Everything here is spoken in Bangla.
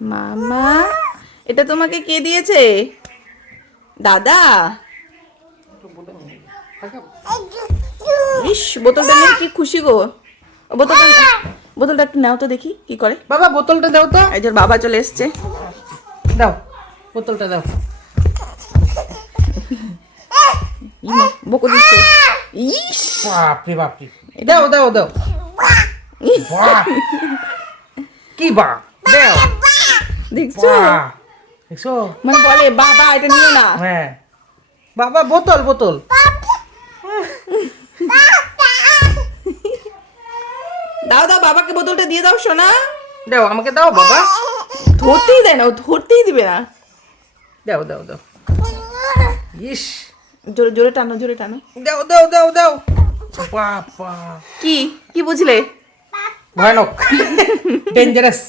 মামা, এটা তোমাকে কে দিয়েছে? দাদা? ইস, বোতলটা নিয়ে কি খুশি গো। বোতলটা একটু নাও তো দেখি কি করে। বাবা বোতলটা দাও তো। এই যে বাবা চলে এসছে। দাও বোতলটা দাও। বকো দিচ্ছে। ইস, বাপরে বাপরে, দাও দাও দাও। বাহ, কি বাহ, দাও। দেখছো? বাহ, দেখছো? মানে বলে বাবা এটা নিও না। হ্যাঁ বাবা, বোতল বোতল। দাও দাও, বাবাকে বোতলটা দিয়ে দাও সোনা। দাও আমাকে দাও বাবা। ধরতেই দেয় না, ও ধরতেই দিবে না। দাও দাও দাও। ইস, জোরে জোরে টানো, জোরে টানো। দাও দাও দাও দাও। বাবা, কি কি বুঝলে? ভয়ানক, ডেঞ্জারাস।